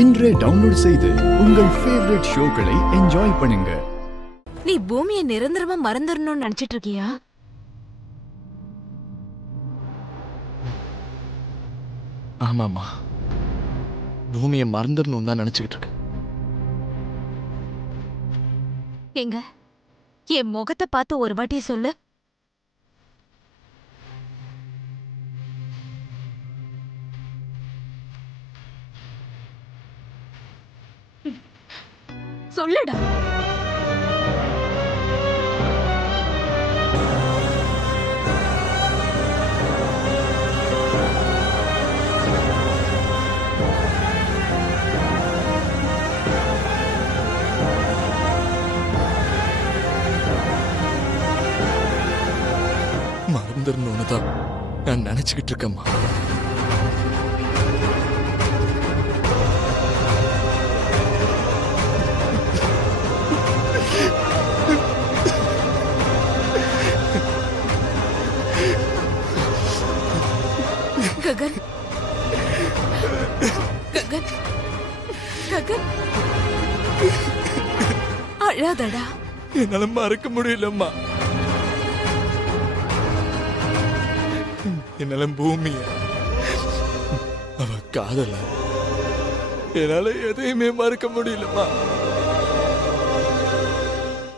இன்றே டவுன்லோட் செய்து உங்கள் ஃபேவரட் ஷோக்களை என்ஜாய் பண்ணுங்க. நீ பூமியை நிரந்தரமா மறந்துடணும்னு நினைச்சிட்டு இருக்கியா? ஆமாமா, பூமியை மறந்துடணும் தான் நினைச்சுக்கிட்டு இருக்கேன். எங்க என் முகத்தை பார்த்து ஒரு வாட்டி சொல்லு. சொல்லுடா. மறந்துடணும்னு தான் நான் நினைச்சுக்கிட்டு இருக்கேம்மா. ககன், ககன், ககன், அழாதடா. என்னால மறக்க முடியலம்மா. என்னால பூமிய, அவ காதல, என்னால எதையுமே மறக்க முடியலம்மா.